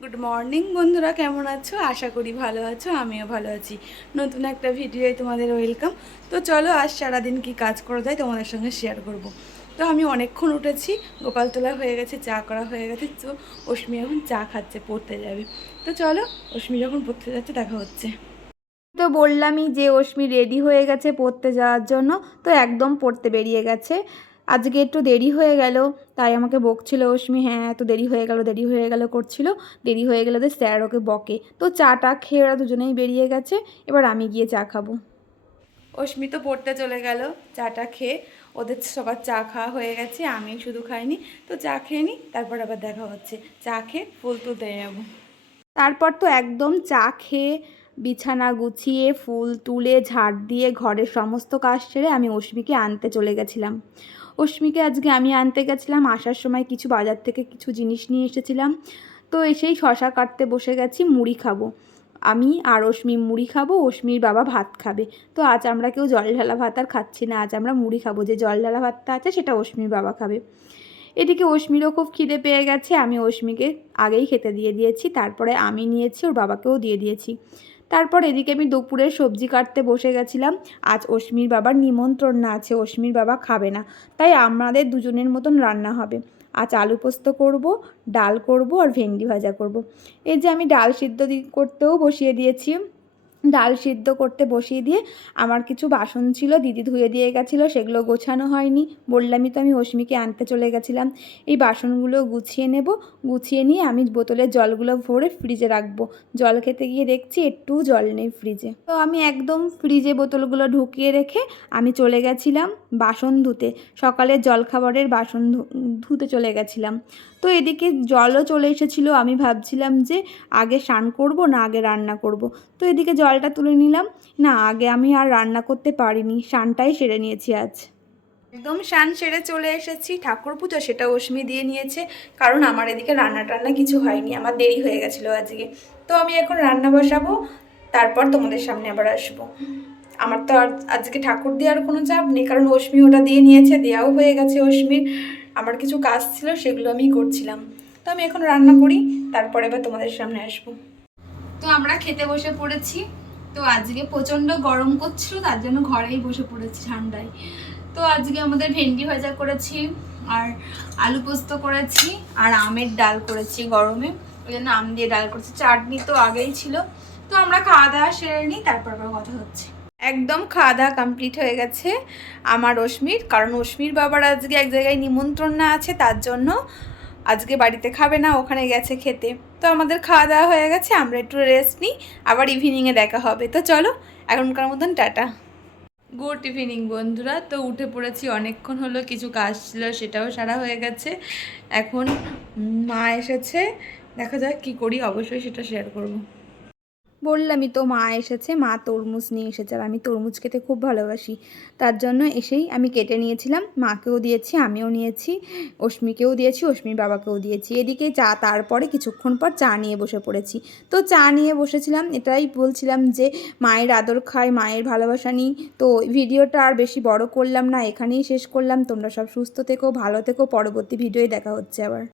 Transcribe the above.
Good morning বন্ধুরা, কেমন আছো? আশা করি ভালো আছো, আমিও ভালো আছি। নতুন একটা ভিডিওয় তোমাদের ওয়েলকাম। তো চলো, আজ সারাদিন কি কাজ করা যায় তোমাদের সঙ্গে শেয়ার করব। তো আমি অনেকক্ষণ উঠেছি, গোপাল তোলা হয়ে গেছে, চা করা হয়ে গেছে। তো অশ্মি এখন চা খাচ্ছে, পড়তে যাবে। তো চলো, অশ্মি যখন পড়তে যাচ্ছে দেখা হচ্ছে। তো বললামই যে অশ্মি রেডি হয়ে গেছে পড়তে যাওয়ার জন্য। তো একদম পড়তে বেরিয়ে গেছে। আজকে একটু দেরি হয়ে গেল, তাই আমাকে বকছিল অশ্মি, হ্যাঁ এত দেরি হয়ে গেল দেরি হয়ে গেল করছিল। দেরি হয়ে গেলে তো স্যার ওকে বকে। তো চাটা খেয়ে ওরা দুজনেই বেরিয়ে গেছে। এবার আমি গিয়ে চা খাবো। অশ্মি তো পড়তে চলে গেল চাটা খেয়ে। ওদের সবার চা খাওয়া হয়ে গেছে, আমি শুধু খাইনি। তো চা খেয়ে নিই, তারপর আবার দেখা হচ্ছে। চা খেয়ে ফুল তুলতে যাবো। তারপর তো একদম চা খেয়ে বিছানা গুছিয়ে ফুল তুলে ঝাড় দিয়ে ঘরের সমস্ত কাজ সেরে আমি অশ্মিকে আনতে চলে গেছিলাম। অশ্মিকে আজকে আমি আনতে গেছিলাম। আসার সময় কিছু বাজার থেকে কিছু জিনিস নিয়ে এসেছিলাম। তো এসেই শশা কাটতে বসে গেছি, মুড়ি খাবো। আমি আর অশ্মি মুড়ি খাবো, অশ্মির বাবা ভাত খাবে। তো আজ আমরা কেউ জল ঢালা ভাত আর খাচ্ছি না, আজ আমরা মুড়ি খাবো। যে জল ঢালা ভাতটা আছে সেটা অশ্মির বাবা খাবে। এদিকে অশ্মিরও খুব খিদে পেয়ে গেছে, আমি অশ্মিকে আগেই খেতে দিয়ে দিয়েছি, তারপরে আমি নিয়েছি, ওর বাবাকেও দিয়ে দিয়েছি। তারপর এদিকে আমি দুপুরের সবজি কাটতে বসে গেছিলাম। আজ অশ্মির বাবার নিমন্ত্রণ না আছে, অশ্মির বাবা খাবে না, তাই আমাদের দুজনের মতন রান্না হবে। আজ আলু পোস্ত করব, ডাল করব আর ভেন্ডি ভাজা করব। এই যে আমি ডাল সিদ্ধ করতেও বসিয়ে দিয়েছি। ডাল সিদ্ধ করতে বসিয়ে দিয়ে আমার কিছু বাসন ছিল, দিদি ধুয়ে দিয়ে গেছিলো, সেগুলো গোছানো হয়নি। বললামই তো আমি অশ্মিকে আনতে চলে গেছিলাম। এই বাসনগুলো গুছিয়ে নেব, গুছিয়ে নিয়ে আমি বোতলের জলগুলো ভরে ফ্রিজে রাখবো। জল খেতে গিয়ে দেখছি একটুও জল নেই ফ্রিজে। তো আমি একদম ফ্রিজে বোতলগুলো ঢুকিয়ে রেখে আমি চলে গেছিলাম বাসন ধুতে। সকালের জলখাবারের বাসন ধুতে চলে গেছিলাম। তো এদিকে জলও চলে এসেছিলো। আমি ভাবছিলাম যে আগে স্নান করব না আগে রান্না করব। তো এদিকে জলটা তুলে নিলাম। না, আগে আমি আর রান্না করতে পারিনি, স্নানটাই সেরে নিয়েছি আজ। একদম স্নান সেরে চলে এসেছি। ঠাকুর পুজো সেটা অশ্মি দিয়ে নিয়েছে, কারণ আমার এদিকে রান্না টান্না কিছু হয়নি, আমার দেরি হয়ে গেছিলো আজকে। তো আমি এখন রান্না বসাবো, তারপর তোমাদের সামনে আবার আসবো। আমার তো আর আজকে ঠাকুর দেওয়ার কোনো চাপ নেই, কারণ অশ্মি ওটা দিয়ে নিয়েছে, দেওয়াও হয়ে গেছে অশ্মির। আমার কিছু কাজ ছিল, সেগুলো আমি করছিলাম। তো আমি এখন রান্না করি, তারপরে এবার তোমাদের সামনে আসবো। তো আমরা খেতে বসে পড়েছি। তো আজকে প্রচণ্ড গরম করছিল, তার জন্য ঘরেই বসে পড়েছি ঠান্ডায়। তো আজকে আমাদের ভেন্ডি ভাজা করেছি, আর আলু পোস্ত করেছি, আর আমের ডাল করেছি গরমে, ওই জন্য আম দিয়ে ডাল করেছি। চাটনি তো আগেই ছিল। তো আমরা খাওয়া দাওয়া সেরে নিই, তারপর আবার কথা হচ্ছে। একদম খাওয়া দাওয়া কমপ্লিট হয়ে গেছে আমার অশ্মির, কারণ অশ্মির বাবার আজকে এক জায়গায় নিমন্ত্রণ না আছে, তার জন্য আজকে বাড়িতে খাবে না, ওখানে গেছে খেতে। তো আমাদের খাওয়া দাওয়া হয়ে গেছে, আমরা একটু রেস্ট নিই, আবার ইভিনিংয়ে দেখা হবে। তো চলো, এখনকার মতন টাটা। গুড ইভিনিং বন্ধুরা। তো উঠে পড়েছি, অনেকক্ষণ হলো, কিছু কাজ ছিল সেটাও সারা হয়ে গেছে। এখন মা এসেছে, দেখা যাক কী করি, অবশ্যই সেটা শেয়ার করব। বললামই তো মা এসেছে, মা তরমুজ নিয়ে এসেছে, আর আমি তরমুজ খেতে খুব ভালোবাসি। তার জন্য এসেই আমি কেটে নিয়েছিলাম, মাকেও দিয়েছি, আমিও নিয়েছি, অশ্মিকেও দিয়েছি, অশ্মির বাবাকেও দিয়েছি। এদিকে চা, তারপরে কিছুক্ষণ পর চা নিয়ে বসে পড়েছি। তো চা নিয়ে বসেছিলাম, এটাই বলছিলাম যে মায়ের আদর খাই, মায়ের ভালোবাসা নিই। তো ভিডিওটা আর বেশি বড় করলাম না, এখানেই শেষ করলাম। তোমরা সব সুস্থ থেকো, ভালো থেকো, পরবর্তী ভিডিওয় দেখা হচ্ছে আবার।